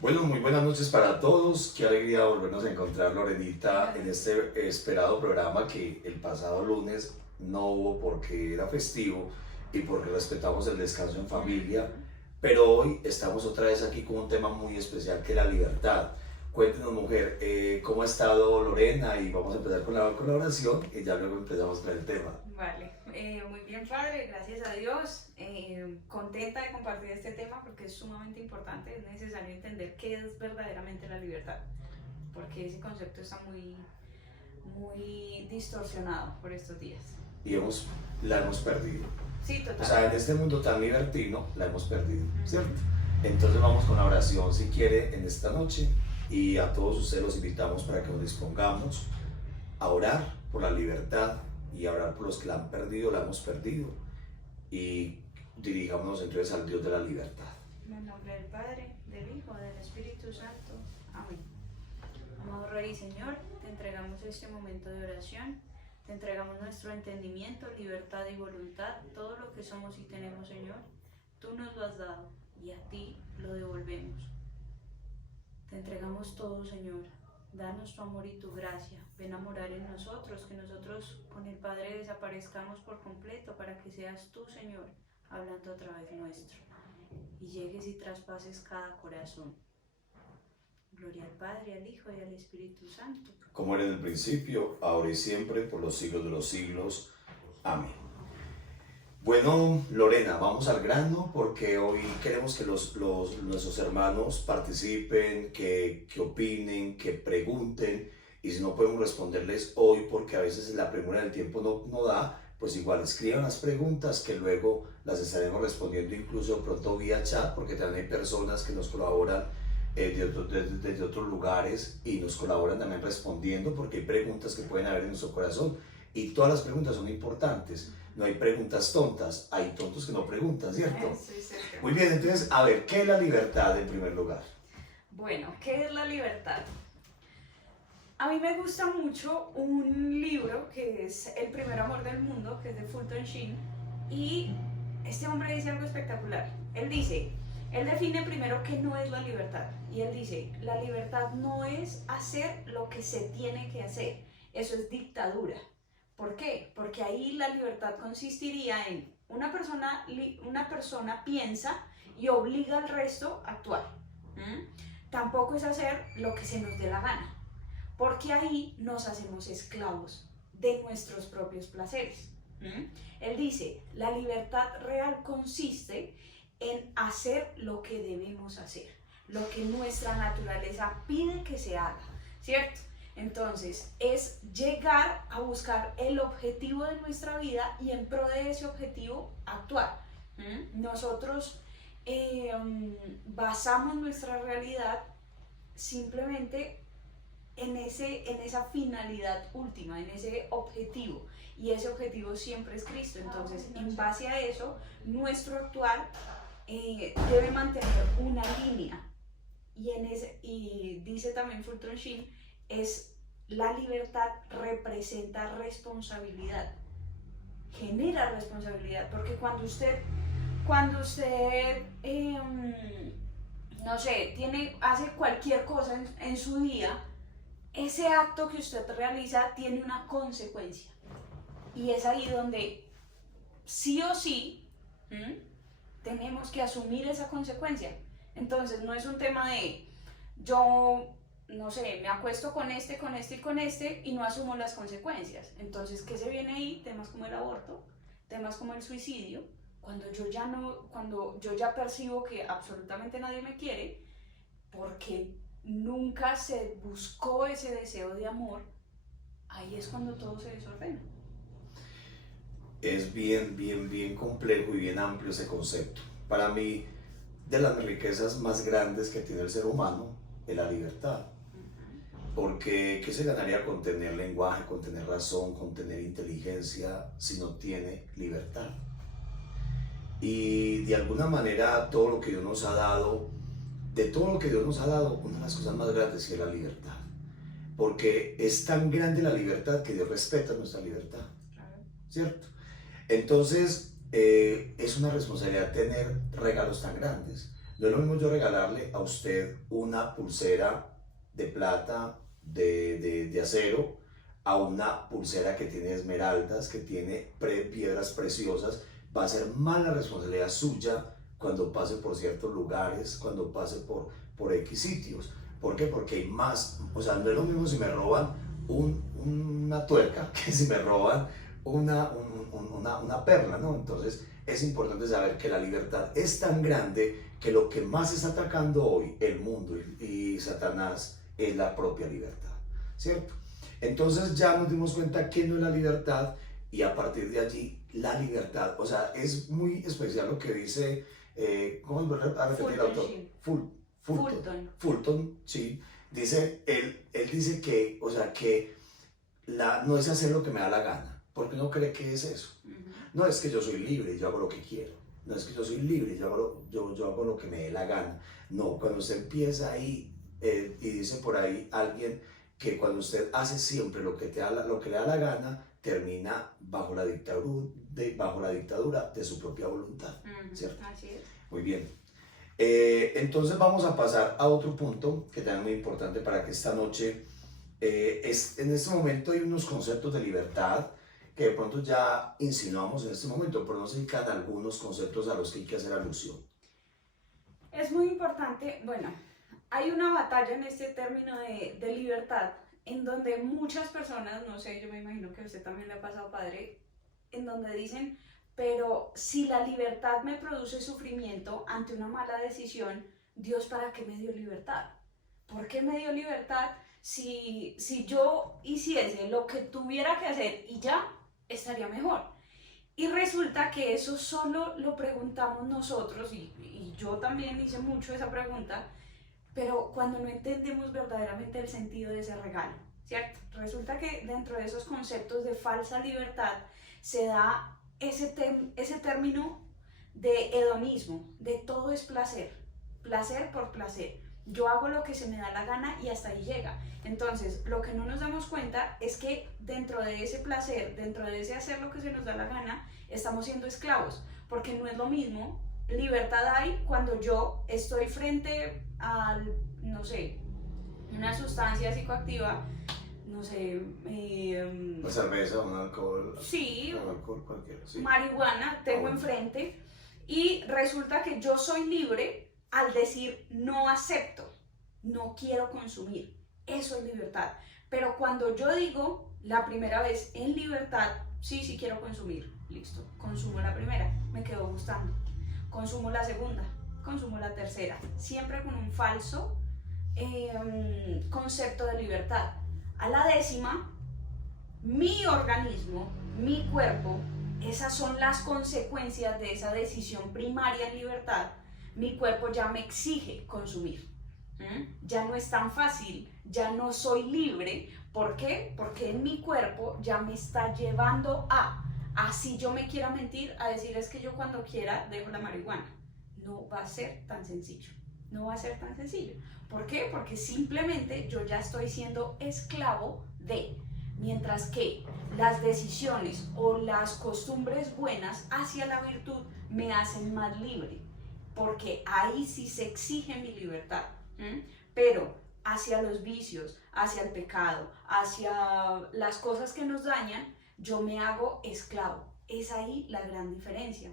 Bueno, muy buenas noches para todos. Qué alegría volvernos a encontrar, Lorenita, en este esperado programa que el pasado lunes no hubo porque era festivo y porque respetamos el descanso en familia. Pero hoy estamos otra vez aquí con un tema muy especial que es la libertad. Cuéntenos, mujer, cómo ha estado Lorena y vamos a empezar con la colaboración y ya luego empezamos con el tema. Vale, muy bien padre, gracias a Dios. Contenta de compartir este tema porque es sumamente importante, es necesario entender qué es verdaderamente la libertad, porque ese concepto está muy distorsionado por estos días. Y la hemos perdido. Sí, O sea, en totalmente. este mundo tan libertino la hemos perdido, ¿cierto? Entonces vamos con la oración si quiere en esta noche y a todos ustedes los invitamos para que nos dispongamos a orar por la libertad y a orar por los que la han perdido, la hemos perdido y dirijámonos entonces al Dios de la libertad. En el nombre del Padre, del Hijo, del Espíritu Santo. Amén. Amado Rey y Señor, te entregamos este momento de oración. Te entregamos nuestro entendimiento, libertad y voluntad, todo lo que somos y tenemos, Señor. Tú nos lo has dado y a ti lo devolvemos. Te entregamos todo, Señor. Danos tu amor y tu gracia. Ven a morar en nosotros, que nosotros con el Padre desaparezcamos por completo para que seas tú, Señor, hablando a través nuestro. Y llegues y traspases cada corazón. Gloria al Padre, al Hijo y al Espíritu Santo. Como era en el principio, ahora y siempre, por los siglos de los siglos. Amén. Bueno, Lorena, vamos al grano porque hoy queremos que nuestros hermanos participen, que opinen, que pregunten y si no podemos responderles hoy porque a veces la premura del tiempo no da, pues igual escriban las preguntas que luego las estaremos respondiendo incluso pronto vía chat porque también hay personas que nos colaboran desde otros lugares y nos colaboran también respondiendo porque hay preguntas que pueden haber en nuestro corazón y todas las preguntas son importantes. No hay preguntas tontas, hay tontos que no preguntan, ¿cierto? Sí, cierto. Muy bien, entonces, a ver, ¿qué es la libertad en primer lugar? Bueno, ¿qué es la libertad? A mí me gusta mucho un libro que es El primer amor del mundo, que es de Fulton Sheen, y este hombre dice algo espectacular. Él define primero qué no es la libertad, y él dice, la libertad no es hacer lo que se tiene que hacer, eso es dictadura. ¿Por qué? Porque ahí la libertad consistiría en una persona piensa y obliga al resto a actuar. Tampoco es hacer lo que se nos dé la gana, porque ahí nos hacemos esclavos de nuestros propios placeres. Él dice, la libertad real consiste en hacer lo que debemos hacer, lo que nuestra naturaleza pide que se haga, ¿cierto? Entonces, es llegar a buscar el objetivo de nuestra vida y en pro de ese objetivo actuar. Nosotros basamos nuestra realidad simplemente en esa finalidad última, en ese objetivo. Y ese objetivo siempre es Cristo. Entonces, en base a eso, nuestro actuar debe mantener una línea. Y dice también Fulton Sheen, la libertad representa responsabilidad, genera responsabilidad, porque cuando usted no sé, hace cualquier cosa en su día, ese acto que usted realiza tiene una consecuencia. Y es ahí donde sí o sí tenemos que asumir esa consecuencia. Entonces no es un tema de yo, no sé, me acuesto con este y no asumo las consecuencias. Entonces, ¿qué se viene ahí? Temas como el aborto, temas como el suicidio. Cuando yo ya percibo que absolutamente nadie me quiere, porque nunca se buscó ese deseo de amor, ahí es cuando todo se desordena. Es bien complejo y bien amplio ese concepto. Para mí, de las riquezas más grandes que tiene el ser humano es la libertad. Porque ¿qué se ganaría con tener lenguaje, con tener razón, con tener inteligencia si no tiene libertad? Y de alguna manera todo lo que Dios nos ha dado, de todo lo que Dios nos ha dado, una de las cosas más grandes es la libertad. Porque es tan grande la libertad que Dios respeta nuestra libertad, ¿cierto? Entonces es una responsabilidad tener regalos tan grandes. No es lo mismo yo regalarle a usted una pulsera de plata, de acero, a una pulsera que tiene esmeraldas, que tiene piedras preciosas. Va a ser más la responsabilidad suya cuando pase por ciertos lugares, cuando pase por X sitios. ¿Por qué? Porque hay más, o sea, no es lo mismo si me roban una tuerca que si me roban una perla, ¿no? Entonces es importante saber que la libertad es tan grande que lo que más está atacando hoy el mundo y Satanás es la propia libertad, ¿cierto? Entonces ya nos dimos cuenta que no es la libertad y a partir de allí la libertad, o sea, es muy especial lo que dice, ¿cómo me va a repetir el autor? Fulton, sí, dice, él dice que, o sea, que no es hacer lo que me da la gana, porque uno cree que es eso. No es que yo soy libre y yo hago lo que quiero. No es que yo soy libre y yo hago lo que me dé la gana. No, cuando usted empieza ahí, y dice por ahí alguien que cuando usted hace siempre lo que le da la gana, termina bajo la dictadura de su propia voluntad, ¿cierto? Así es. Muy bien. Entonces vamos a pasar a otro punto que también es muy importante para que esta noche, en este momento hay unos conceptos de libertad que de pronto ya insinuamos en este momento, pero no se indican algunos conceptos a los que hay que hacer alusión. Es muy importante, bueno, hay una batalla en este término de libertad en donde muchas personas, no sé, yo me imagino que a usted también le ha pasado, padre, en donde dicen, pero si la libertad me produce sufrimiento ante una mala decisión, Dios, ¿para qué me dio libertad? ¿Por qué me dio libertad si yo hiciese lo que tuviera que hacer y ya estaría mejor? Y resulta que eso solo lo preguntamos nosotros, y yo también hice mucho esa pregunta, pero cuando no entendemos verdaderamente el sentido de ese regalo, ¿cierto? Resulta que dentro de esos conceptos de falsa libertad se da ese término de hedonismo, de todo es placer, placer por placer. Yo hago lo que se me da la gana y hasta ahí llega. Entonces, lo que no nos damos cuenta es que dentro de ese placer, dentro de ese hacer lo que se nos da la gana, estamos siendo esclavos, porque no es lo mismo. Libertad hay cuando yo estoy frente a, no sé, una sustancia psicoactiva, no sé, Una cerveza, un alcohol. sí, un alcohol cualquiera, sí. marihuana tengo enfrente y resulta que yo soy libre al decir no acepto, no quiero consumir. Eso es libertad. Pero cuando yo digo la primera vez en libertad, sí quiero consumir, listo, consumo la primera, me quedo gustando, consumo la segunda, consumo la tercera, siempre con un falso concepto de libertad. A la décima, mi organismo, mi cuerpo, esas son las consecuencias de esa decisión primaria en libertad. Mi cuerpo ya me exige consumir. Ya no es tan fácil, ya no soy libre. ¿Por qué? Porque en mi cuerpo ya me está llevando así yo me quiera mentir, a decir es que yo cuando quiera dejo la marihuana. No va a ser tan sencillo, no va a ser tan sencillo. ¿Por qué? Porque simplemente yo ya estoy siendo esclavo de, mientras que las decisiones o las costumbres buenas hacia la virtud me hacen más libre, porque ahí sí se exige mi libertad. Pero hacia los vicios, hacia el pecado, hacia las cosas que nos dañan, yo me hago esclavo. Es ahí la gran diferencia.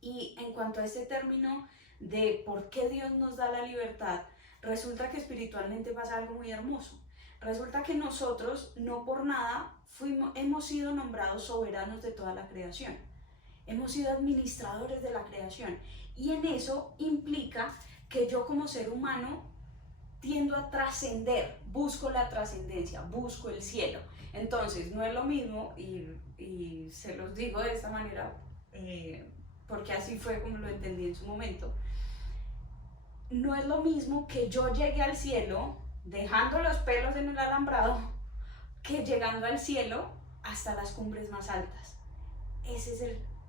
Y en cuanto a este término de por qué Dios nos da la libertad, resulta que espiritualmente pasa algo muy hermoso. Resulta que nosotros no por nada hemos sido nombrados soberanos de toda la creación. Hemos sido administradores de la creación. Y en eso implica que yo como ser humano tiendo a trascender, busco la trascendencia, busco el cielo. Entonces no es lo mismo, y se los digo de esta manera, porque así fue como lo entendí en su momento, no es lo mismo que yo llegue al cielo dejando los pelos en el alambrado que llegando al cielo hasta las cumbres más altas.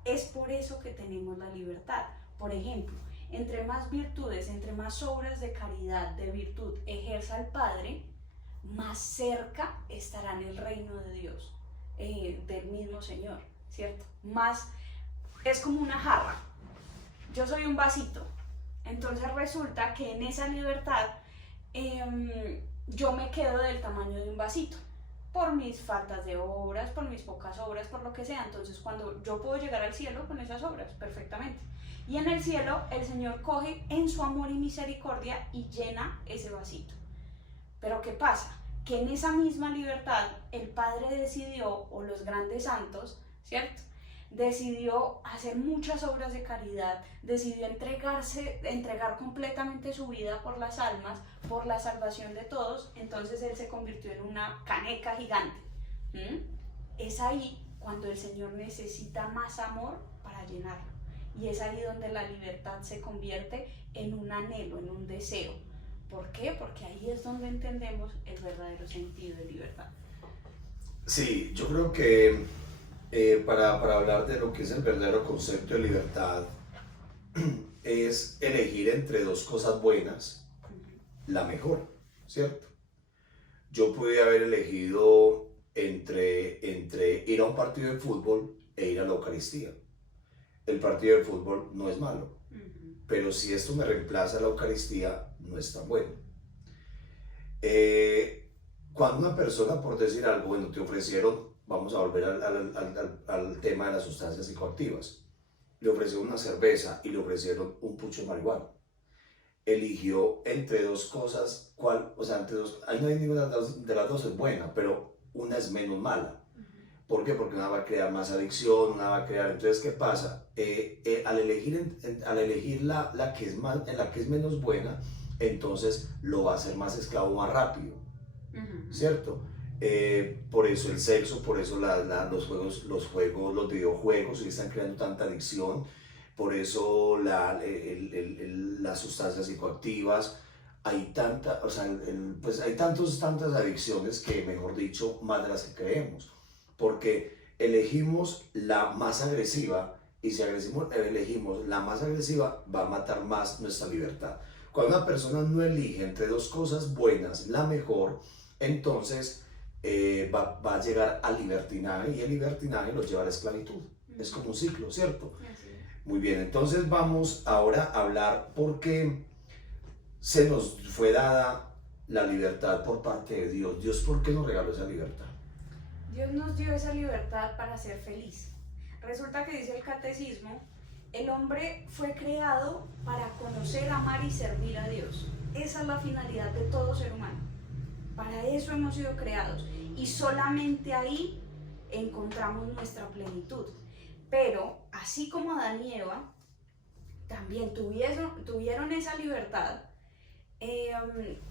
Es por eso que tenemos la libertad. Por ejemplo, entre más virtudes, entre más obras de caridad, de virtud ejerza el Padre, más cerca estará en el reino de Dios, del mismo Señor, ¿cierto? Más, es como una jarra. Yo soy un vasito. Entonces resulta que en esa libertad yo me quedo del tamaño de un vasito, por mis faltas de obras, por mis pocas obras, por lo que sea. Entonces cuando yo puedo llegar al cielo con esas obras, perfectamente. Y en el cielo el Señor coge en su amor y misericordia y llena ese vasito. Pero ¿qué pasa? Que en esa misma libertad el Padre decidió, o los grandes santos, ¿cierto? Decidió hacer muchas obras de caridad, decidió entregar completamente su vida por las almas, por la salvación de todos. Entonces él se convirtió en una caneca gigante. Es ahí cuando el Señor necesita más amor para llenarlo, y es ahí donde la libertad se convierte en un anhelo, en un deseo. ¿Por qué? Porque ahí es donde entendemos el verdadero sentido de libertad. Sí, yo creo que para hablar de lo que es el verdadero concepto de libertad, es elegir entre dos cosas buenas la mejor, ¿cierto? Yo pude haber elegido entre ir a un partido de fútbol e ir a la Eucaristía. El partido de fútbol no es malo, pero si esto me reemplaza la Eucaristía, no es tan bueno. Cuando una persona, por decir algo, bueno, te ofrecieron, vamos a volver al tema de las sustancias psicoactivas, le ofrecieron una cerveza y le ofrecieron un pucho de marihuana. Eligió entre dos cosas, ¿cuál? O sea, entre dos, ahí no hay ninguna de las dos es buena, pero una es menos mala. ¿Por qué? Porque una va a crear más adicción, una va a crear... Entonces, ¿qué pasa? Al elegir la que es menos buena, entonces lo va a hacer más esclavo más rápido, ¿cierto? Por eso el sexo, por eso los videojuegos hoy están creando tanta adicción, por eso las sustancias psicoactivas, hay pues hay tantas adicciones que, mejor dicho, más de las que creemos, porque elegimos la más agresiva, y si elegimos la más agresiva, va a matar más nuestra libertad. Cuando una persona no elige entre dos cosas buenas la mejor, entonces va a llegar al libertinaje, y el libertinaje lo lleva a la esclavitud. Es como un ciclo, ¿cierto? Muy bien, entonces vamos ahora a hablar por qué se nos fue dada la libertad por parte de Dios. Dios, ¿por qué nos regaló esa libertad? Dios nos dio esa libertad para ser feliz. Resulta que dice el catecismo, el hombre fue creado para conocer, amar y servir a Dios. Esa es la finalidad de todo ser humano. Para eso hemos sido creados, y solamente ahí encontramos nuestra plenitud. Pero así como Adán y Eva también tuvieron esa libertad,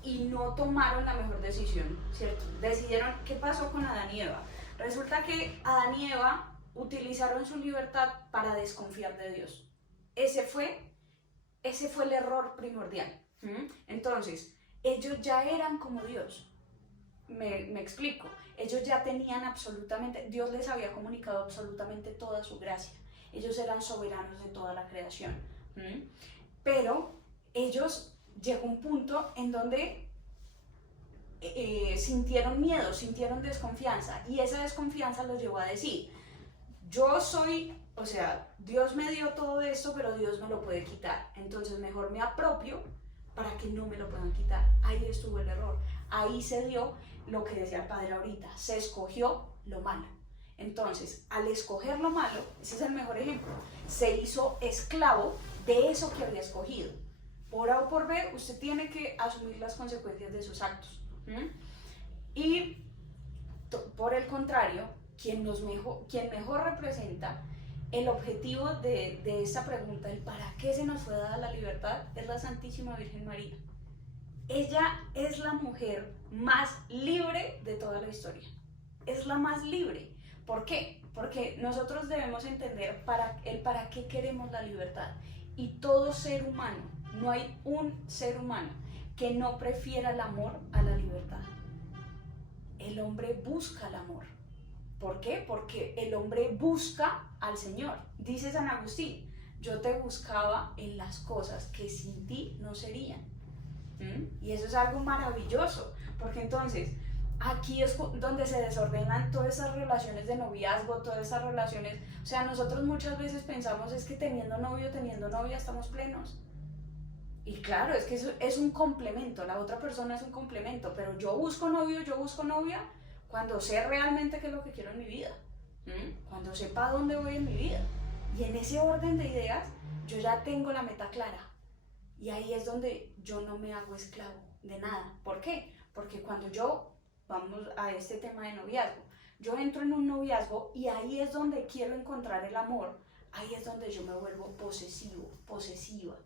y no tomaron la mejor decisión, ¿cierto? Decidieron, ¿qué pasó con Adán y Eva? Resulta que Adán y Eva utilizaron su libertad para desconfiar de Dios. Ese fue el error primordial. Entonces, ellos ya eran como Dios. Me explico. Ellos ya tenían absolutamente, Dios les había comunicado absolutamente toda su gracia. Ellos eran soberanos de toda la creación. Pero ellos llegó un punto en donde sintieron miedo, sintieron desconfianza, y esa desconfianza los llevó a decir, yo soy, o sea, Dios me dio todo esto, pero Dios me lo puede quitar, entonces mejor me apropio para que no me lo puedan quitar. Ahí estuvo el error, ahí se dio lo que decía el padre ahorita, se escogió lo malo. Entonces, al escoger lo malo, ese es el mejor ejemplo, se hizo esclavo de eso que había escogido. Por A o por B, usted tiene que asumir las consecuencias de sus actos. Y por el contrario, quien mejor representa el objetivo de esta pregunta, el para qué se nos fue dada la libertad, es la Santísima Virgen María. Ella es la mujer más libre de toda la historia. Es la más libre. ¿Por qué? Porque nosotros debemos entender para qué queremos la libertad. Y todo ser humano, no hay un ser humano que no prefiera el amor a la libertad. El hombre busca el amor. ¿Por qué? Porque el hombre busca al Señor. Dice San Agustín, yo te buscaba en las cosas que sin ti no serían. Y eso es algo maravilloso, porque entonces aquí es donde se desordenan todas esas relaciones de noviazgo, todas esas relaciones. O sea, nosotros muchas veces pensamos es que teniendo novio, teniendo novia estamos plenos. Y claro, es que es un complemento, la otra persona es un complemento, pero yo busco novio, yo busco novia cuando sé realmente qué es lo que quiero en mi vida, cuando sepa dónde voy en mi vida. Y en ese orden de ideas, yo ya tengo la meta clara. Y ahí es donde yo no me hago esclavo de nada. ¿Por qué? Porque cuando vamos a este tema de noviazgo, yo entro en un noviazgo y ahí es donde quiero encontrar el amor, ahí es donde yo me vuelvo posesivo, posesiva.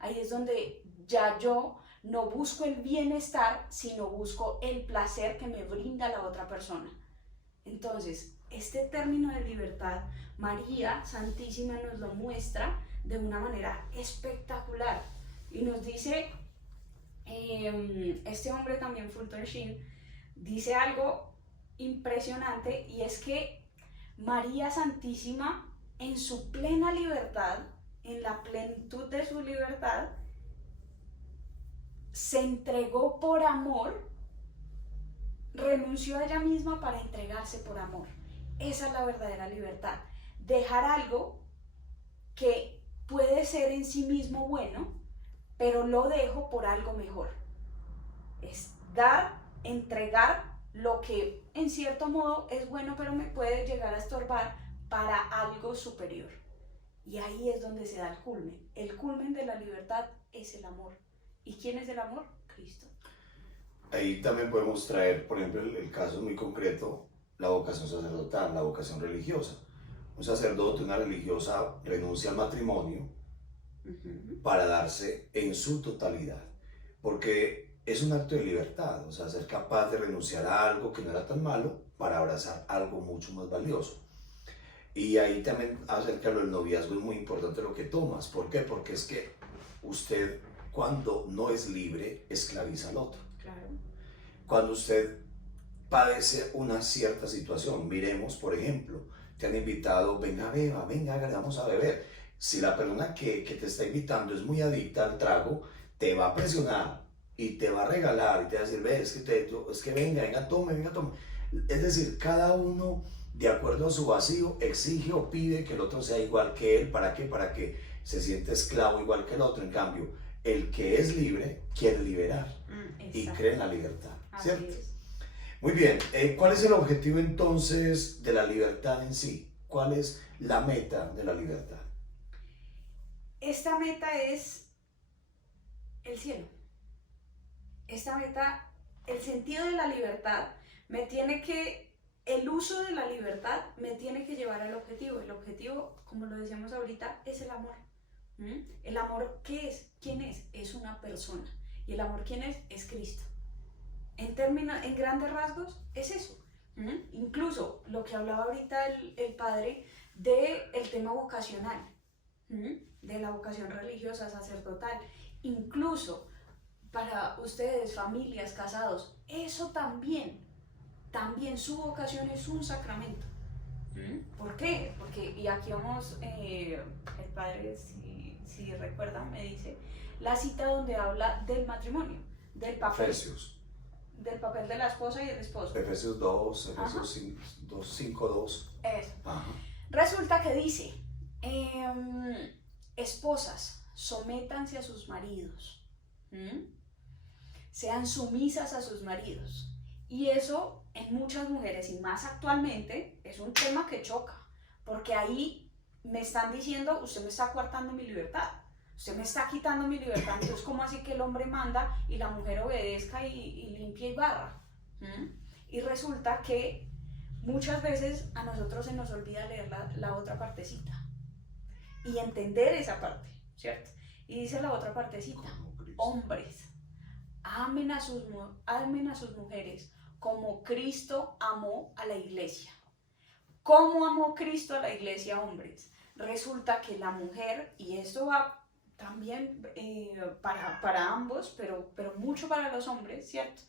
Ahí es donde ya yo no busco el bienestar, sino busco el placer que me brinda la otra persona. Entonces, este término de libertad, María Santísima nos lo muestra de una manera espectacular y nos dice, este hombre también, Fulton Sheen, dice algo impresionante, y es que María Santísima, en su plena libertad, en la plenitud de su libertad, se entregó por amor, renunció a ella misma para entregarse por amor. Esa es la verdadera libertad. Dejar algo que puede ser en sí mismo bueno, pero lo dejo por algo mejor. Es dar, entregar lo que en cierto modo es bueno, pero me puede llegar a estorbar para algo superior. Y ahí es donde se da el culmen. El culmen de la libertad es el amor. ¿Y quién es el amor? Cristo. Ahí también podemos traer, por ejemplo, el caso muy concreto, la vocación sacerdotal, la vocación religiosa. Un sacerdote, una religiosa, renuncia al matrimonio para darse en su totalidad, porque es un acto de libertad, o sea, ser capaz de renunciar a algo que no era tan malo para abrazar algo mucho más valioso. Y ahí también acerca del noviazgo es muy importante lo que tomas. ¿Por qué? Porque es que usted, cuando no es libre, esclaviza al otro. Claro. Cuando usted padece una cierta situación, miremos, por ejemplo, te han invitado, venga, beba, venga, vamos a beber. Si la persona que te está invitando es muy adicta al trago, te va a presionar y te va a regalar y te va a decir, ve, es que venga, tome. Es decir, cada uno, de acuerdo a su vacío, exige o pide que el otro sea igual que él. ¿Para qué? Para que se sienta esclavo igual que el otro. En cambio, el que es libre quiere liberar y cree en la libertad, ¿cierto? Así es. Muy bien, ¿cuál es el objetivo entonces de la libertad en sí? ¿Cuál es la meta de la libertad? Esta meta es el cielo. Esta meta, el sentido de la libertad, el uso de la libertad me tiene que llevar al objetivo. El objetivo, como lo decíamos ahorita, es el amor. ¿El amor qué es? ¿Quién es? Es una persona. ¿Y el amor quién es? Es Cristo. En grandes rasgos, es eso. Incluso lo que hablaba ahorita el padre del tema vocacional, de la vocación religiosa, sacerdotal, incluso para ustedes, familias, casados, eso también su vocación es un sacramento. ¿Por qué? Porque, y aquí vamos, el padre, si recuerdan, me dice la cita donde habla del matrimonio, del papel. Efesios. Del papel de la esposa y del esposo. Efesios 2, Efesios 5, 2. Eso. Ajá. Resulta que dice, esposas, sométanse a sus maridos. Sean sumisas a sus maridos. Y eso en muchas mujeres, y más actualmente, es un tema que choca. Porque ahí me están diciendo, usted me está coartando mi libertad. Usted me está quitando mi libertad. Entonces, ¿cómo así que el hombre manda y la mujer obedezca y limpia y barra? Y resulta que muchas veces a nosotros se nos olvida leer la otra partecita y entender esa parte, ¿cierto? Y dice la otra partecita, hombres, amen a sus mujeres como Cristo amó a la iglesia. ¿Cómo amó Cristo a la iglesia, hombres? Resulta que la mujer, y esto va también para ambos, pero mucho para los hombres, ¿cierto?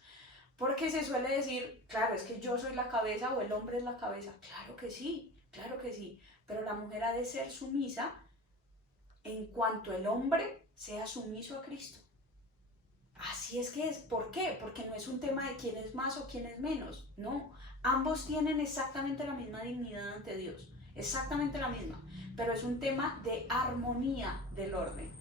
Porque se suele decir, claro, es que yo soy la cabeza o el hombre es la cabeza. Claro que sí, pero la mujer ha de ser sumisa en cuanto el hombre sea sumiso a Cristo. Así es que es. ¿Por qué? Porque no es un tema de quién es más o quién es menos, no. Ambos tienen exactamente la misma dignidad ante Dios, exactamente la misma, pero es un tema de armonía del orden.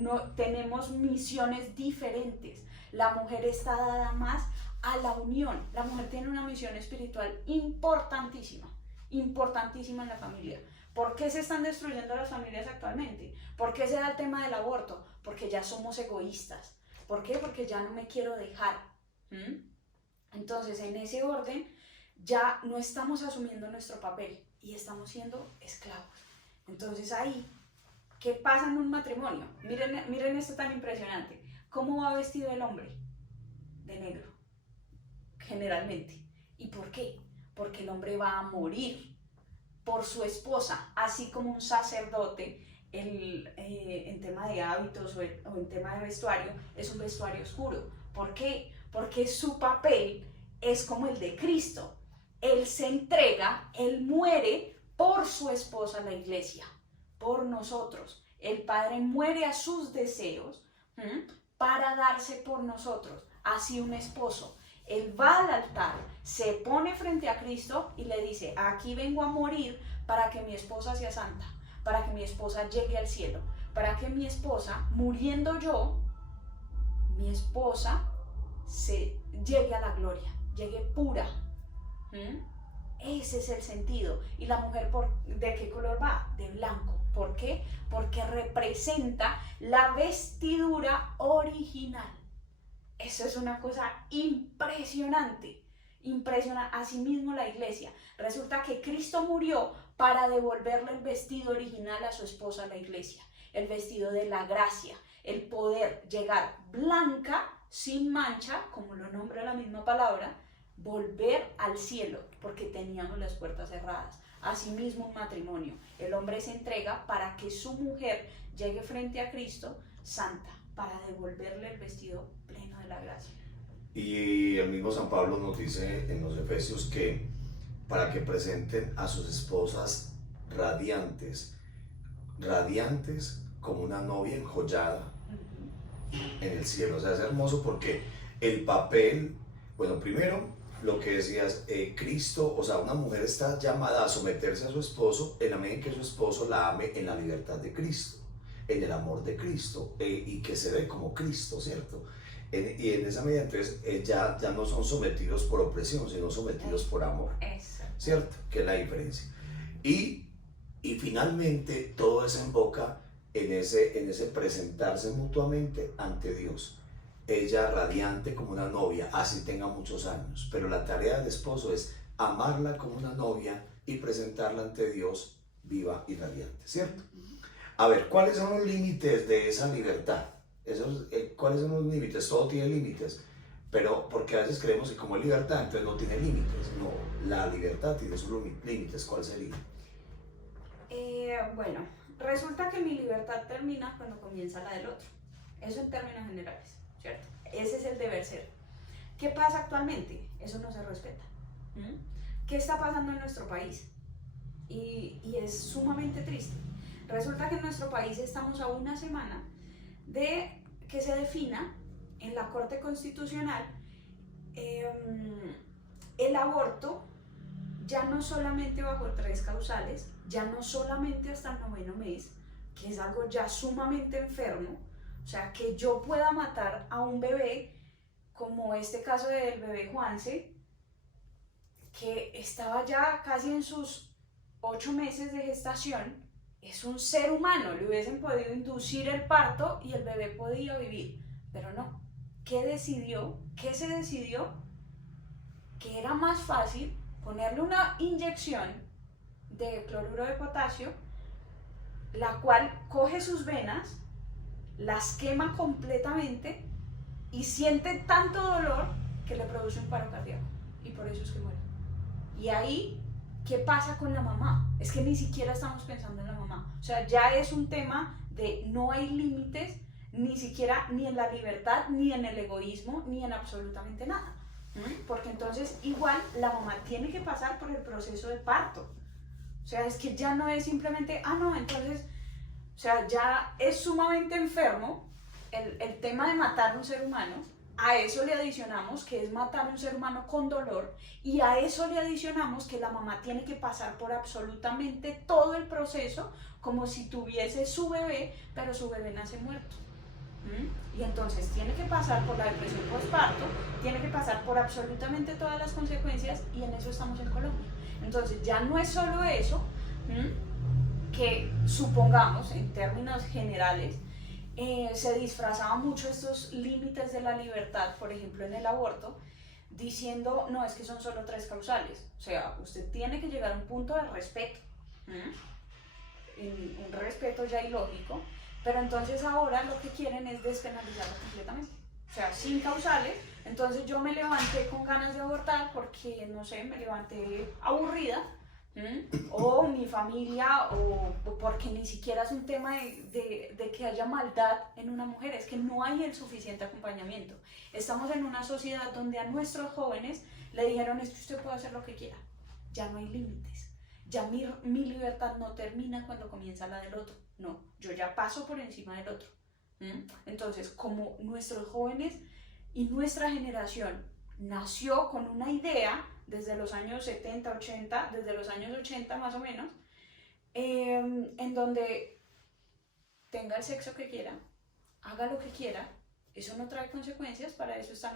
No, tenemos misiones diferentes. La mujer está dada más a la unión. La mujer tiene una misión espiritual importantísima, importantísima en la familia. ¿Por qué se están destruyendo las familias actualmente? ¿Por qué se da el tema del aborto? Porque ya somos egoístas. ¿Por qué? Porque ya no me quiero dejar. Entonces, en ese orden, ya no estamos asumiendo nuestro papel y estamos siendo esclavos. Entonces ahí, ¿qué pasa en un matrimonio? Miren esto tan impresionante. ¿Cómo va vestido el hombre? De negro, generalmente. ¿Y por qué? Porque el hombre va a morir por su esposa, así como un sacerdote en tema de hábitos o en tema de vestuario, es un vestuario oscuro. ¿Por qué? Porque su papel es como el de Cristo. Él se entrega, Él muere por su esposa, la iglesia, por nosotros. El Padre muere a sus deseos para darse por nosotros. Así un esposo, él va al altar, se pone frente a Cristo y le dice, aquí vengo a morir para que mi esposa sea santa, para que mi esposa llegue al cielo, para que mi esposa, muriendo yo, mi esposa llegue a la gloria, llegue pura. Ese es el sentido. ¿Y la mujer de qué color va? De blanco. ¿Por qué? Porque representa la vestidura original. Eso es una cosa impresionante. Impresionante. Asimismo la iglesia. Resulta que Cristo murió para devolverle el vestido original a su esposa, la iglesia. El vestido de la gracia. El poder llegar blanca, sin mancha, como lo nombra la misma palabra, volver al cielo, porque teníamos las puertas cerradas. Asimismo un matrimonio, el hombre se entrega para que su mujer llegue frente a Cristo santa, para devolverle el vestido pleno de la gracia. Y el mismo San Pablo nos dice en los Efesios que para que presenten a sus esposas radiantes como una novia enjollada en el cielo. O sea, es hermoso porque el papel, bueno, primero lo que decías, Cristo, o sea, una mujer está llamada a someterse a su esposo en la medida en que su esposo la ame en la libertad de Cristo, en el amor de Cristo, y que se ve como Cristo, ¿cierto? Y en esa medida, entonces, ya no son sometidos por opresión, sino sometidos por amor, ¿cierto? Que es la diferencia. Y finalmente, todo desemboca en ese presentarse mutuamente ante Dios. Ella radiante como una novia, así tenga muchos años, pero la tarea del esposo es amarla como una novia y presentarla ante Dios viva y radiante, ¿cierto? A ver, ¿cuáles son los límites de esa libertad? ¿Cuáles son los límites? Todo tiene límites, pero porque a veces creemos que como es libertad, entonces no tiene límites. No, la libertad tiene sus límites. ¿Cuál sería? Bueno, resulta que mi libertad termina cuando comienza la del otro. Eso en términos generales, ¿cierto? Ese es el deber ser. ¿Qué pasa actualmente? Eso no se respeta. ¿Qué está pasando en nuestro país? Y es sumamente triste. Resulta que en nuestro país estamos a una semana de que se defina en la Corte Constitucional el aborto, ya no solamente bajo 3 causales, ya no solamente hasta el 9º mes, que es algo ya sumamente enfermo. O sea, que yo pueda matar a un bebé, como este caso del bebé Juanse, que estaba ya casi en sus 8 meses de gestación, es un ser humano, le hubiesen podido inducir el parto y el bebé podía vivir, pero no. ¿Qué decidió? ¿Qué se decidió? Que era más fácil ponerle una inyección de cloruro de potasio, la cual coge sus venas, las quema completamente y siente tanto dolor que le produce un paro cardíaco, y por eso es que muere. Y ahí, ¿qué pasa con la mamá? Es que ni siquiera estamos pensando en la mamá. O sea, ya es un tema de no hay límites, ni siquiera ni en la libertad, ni en el egoísmo, ni en absolutamente nada. Porque entonces igual la mamá tiene que pasar por el proceso de parto. O sea, es que ya no es simplemente, no, entonces, o sea, ya es sumamente enfermo el tema de matar a un ser humano, a eso le adicionamos que es matar a un ser humano con dolor, y a eso le adicionamos que la mamá tiene que pasar por absolutamente todo el proceso como si tuviese su bebé, pero su bebé nace muerto. Y entonces tiene que pasar por la depresión postparto, tiene que pasar por absolutamente todas las consecuencias, y en eso estamos en Colombia. Entonces ya no es solo eso, que supongamos en términos generales se disfrazaba mucho estos límites de la libertad, por ejemplo en el aborto, diciendo no, es que son solo 3 causales, o sea, usted tiene que llegar a un punto de respeto, un respeto ya ilógico, pero entonces ahora lo que quieren es despenalizarlo completamente, o sea, sin causales. Entonces yo me levanté con ganas de abortar porque, no sé, me levanté aburrida, o mi familia, o porque ni siquiera es un tema de que haya maldad en una mujer, es que no hay el suficiente acompañamiento. Estamos en una sociedad donde a nuestros jóvenes le dijeron, es que usted puede hacer lo que quiera, ya no hay límites, ya mi libertad no termina cuando comienza la del otro, no, yo ya paso por encima del otro. Entonces, como nuestros jóvenes y nuestra generación nació con una idea desde los años 70, 80, desde los años 80 más o menos, en donde tenga el sexo que quiera, haga lo que quiera, eso no trae consecuencias, para eso están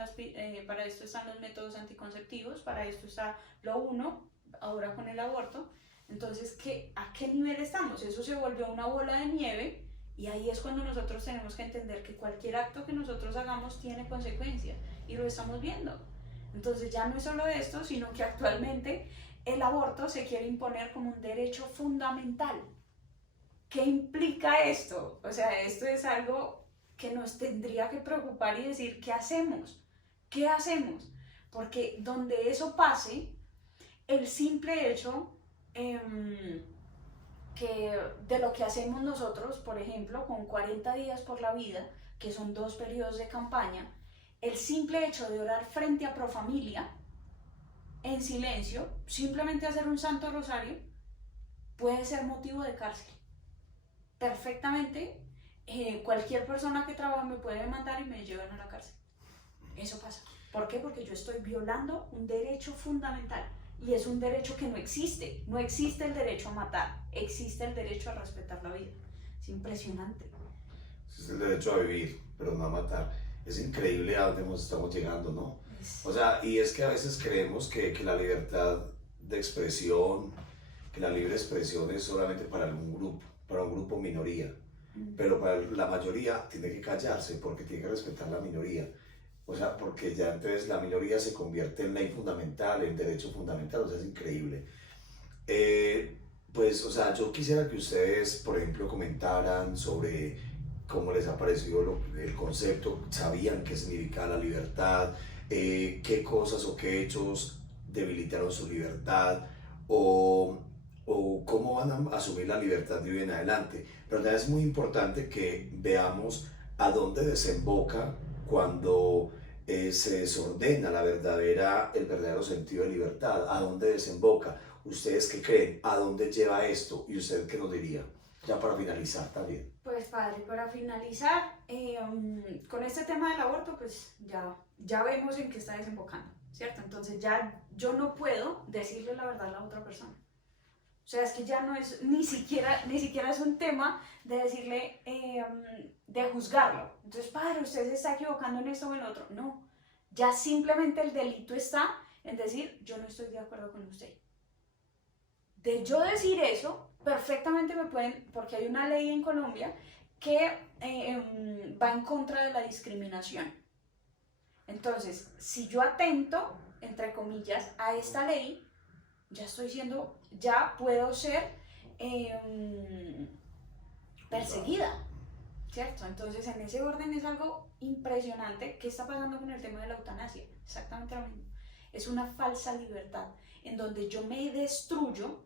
para esto están los métodos anticonceptivos, para esto está lo uno, ahora con el aborto. Entonces, ¿a qué nivel estamos? Eso se volvió una bola de nieve, y ahí es cuando nosotros tenemos que entender que cualquier acto que nosotros hagamos tiene consecuencias, y lo estamos viendo. Entonces ya no es solo esto, sino que actualmente el aborto se quiere imponer como un derecho fundamental. ¿Qué implica esto? O sea, esto es algo que nos tendría que preocupar y decir, ¿qué hacemos? ¿Qué hacemos? Porque donde eso pase, el simple hecho de lo que hacemos nosotros, por ejemplo, con 40 días por la vida, que son 2 periodos de campaña, el simple hecho de orar frente a Profamilia, en silencio, simplemente hacer un santo rosario, puede ser motivo de cárcel. Perfectamente, cualquier persona que trabaje me puede demandar y me llevan a la cárcel. Eso pasa. ¿Por qué? Porque yo estoy violando un derecho fundamental, y es un derecho que no existe. No existe el derecho a matar, existe el derecho a respetar la vida. Es impresionante. Es el derecho a vivir, pero no a matar. Es increíble a dónde estamos llegando, ¿no? O sea, y es que a veces creemos que la libertad de expresión, que la libre expresión es solamente para algún grupo, para un grupo minoría, pero para la mayoría tiene que callarse porque tiene que respetar la minoría. O sea, porque ya entonces la minoría se convierte en ley fundamental, en derecho fundamental, o sea, es increíble. Pues, o sea, yo quisiera que ustedes, por ejemplo, comentaran sobre cómo les ha parecido el concepto, sabían qué significaba la libertad, qué cosas o qué hechos debilitaron su libertad, o cómo van a asumir la libertad de hoy en adelante. Pero también es muy importante que veamos a dónde desemboca cuando se desordena el verdadero sentido de libertad, a dónde desemboca. ¿Ustedes qué creen? ¿A dónde lleva esto? ¿Y usted qué nos diría? Ya para finalizar también. Pues padre, para finalizar, con este tema del aborto, pues ya vemos en qué está desembocando, ¿cierto? Entonces ya yo no puedo decirle la verdad a la otra persona. O sea, es que ya no es, ni siquiera es un tema de decirle, de juzgarlo. Entonces, padre, usted se está equivocando en esto o en lo otro. No, ya simplemente el delito está en decir, yo no estoy de acuerdo con usted. De yo decir eso, perfectamente me pueden, porque hay una ley en Colombia que va en contra de la discriminación. Entonces, si yo atento, entre comillas, a esta ley, ya puedo ser perseguida, ¿cierto? Entonces, en ese orden es algo impresionante. ¿Qué está pasando con el tema de la eutanasia? Exactamente lo mismo. Es una falsa libertad en donde yo me destruyo,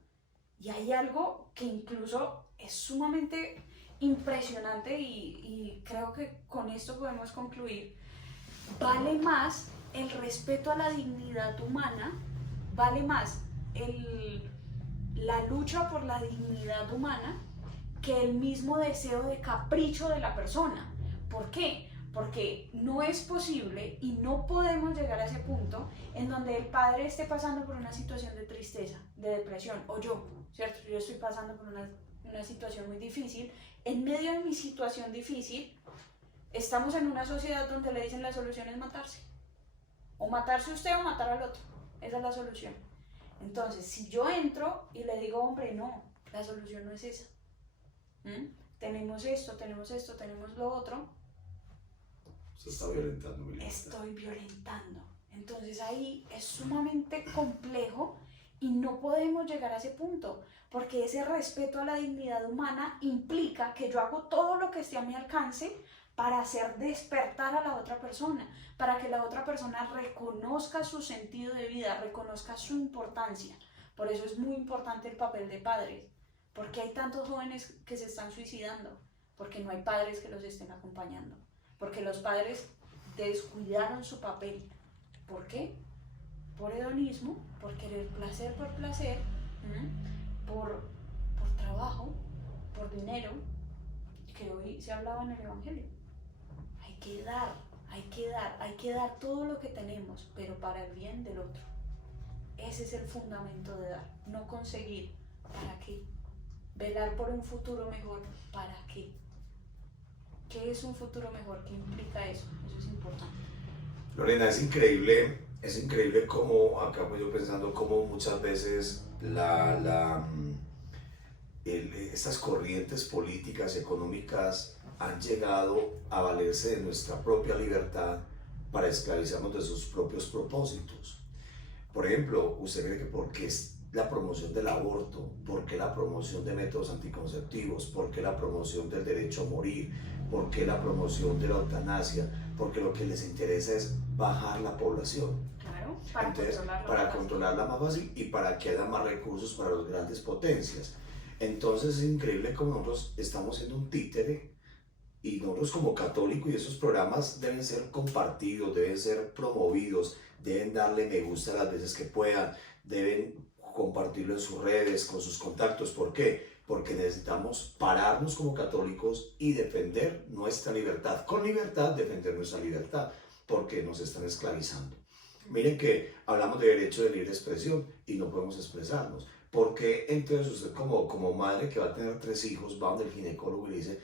y hay algo que incluso es sumamente impresionante, y creo que con esto podemos concluir. Vale más el respeto a la dignidad humana, vale más la lucha por la dignidad humana que el mismo deseo de capricho de la persona. ¿Por qué? Porque no es posible y no podemos llegar a ese punto en donde el padre esté pasando por una situación de tristeza, de depresión, o yo, ¿cierto? Yo estoy pasando por una situación muy difícil. En medio de mi situación difícil, estamos en una sociedad donde le dicen la solución es matarse. O matarse usted o matar al otro. Esa es la solución. Entonces, si yo entro y le digo, hombre, no, la solución no es esa. Tenemos esto, tenemos lo otro. Se está violentando mi libertad. Estoy violentando. Entonces ahí es sumamente complejo y no podemos llegar a ese punto, porque ese respeto a la dignidad humana implica que yo hago todo lo que esté a mi alcance para hacer despertar a la otra persona, para que la otra persona reconozca su sentido de vida, reconozca su importancia. Por eso es muy importante el papel de padres. ¿Por qué hay tantos jóvenes que se están suicidando? Porque no hay padres que los estén acompañando. Porque los padres descuidaron su papel. ¿Por qué? Por hedonismo, por querer placer por placer, por trabajo, por dinero, que hoy se hablaba en el Evangelio. Hay que dar todo lo que tenemos, pero para el bien del otro. Ese es el fundamento de dar, no conseguir. ¿Para qué? Velar por un futuro mejor, ¿para qué? ¿Qué es un futuro mejor? ¿Qué implica eso? Eso es importante. Lorena, es increíble cómo, acá voy yo pensando, cómo muchas veces estas corrientes políticas, económicas, han llegado a valerse de nuestra propia libertad para esclavizarnos de sus propios propósitos. Por ejemplo, usted cree que por qué es la promoción del aborto, por qué la promoción de métodos anticonceptivos, por qué la promoción del derecho a morir, por qué la promoción de la eutanasia, porque lo que les interesa es bajar la población. Claro, para controlarla más fácil y para que haya más recursos para las grandes potencias. Entonces es increíble como nosotros estamos siendo un títere y nosotros como católicos, y esos programas deben ser compartidos, deben ser promovidos, deben darle me gusta las veces que puedan, deben compartirlo en sus redes, con sus contactos. ¿Por qué? Porque necesitamos pararnos como católicos y defender nuestra libertad. Con libertad defender nuestra libertad, porque nos están esclavizando. Miren que hablamos de derecho de libre expresión y no podemos expresarnos. Porque entonces usted como madre que va a tener 3 hijos va donde el ginecólogo y le dice,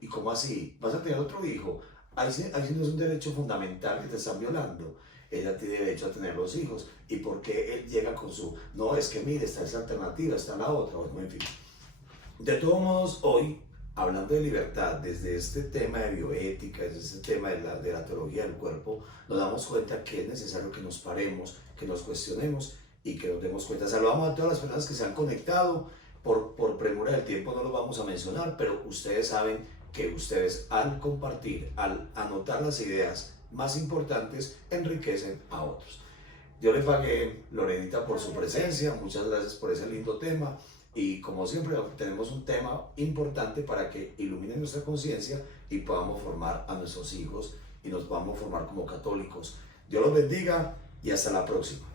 ¿y cómo así? ¿Vas a tener otro hijo? Ahí sí no es un derecho fundamental que te están violando. Ella tiene derecho a tener los hijos. ¿Y por qué él llega con su, no, es que mire, está esa alternativa, está la otra? Bueno, en fin. De todos modos, hoy, hablando de libertad, desde este tema de bioética, desde este tema de la teología del cuerpo, nos damos cuenta que es necesario que nos paremos, que nos cuestionemos y que nos demos cuenta. Saludamos a todas las personas que se han conectado. Por premura del tiempo no lo vamos a mencionar, pero ustedes saben que ustedes al compartir, al anotar las ideas más importantes, enriquecen a otros. Yo le pagué, Lorenita, por su presencia. Muchas gracias por ese lindo tema. Y como siempre, tenemos un tema importante para que ilumine nuestra conciencia y podamos formar a nuestros hijos y nos podamos formar como católicos. Dios los bendiga y hasta la próxima.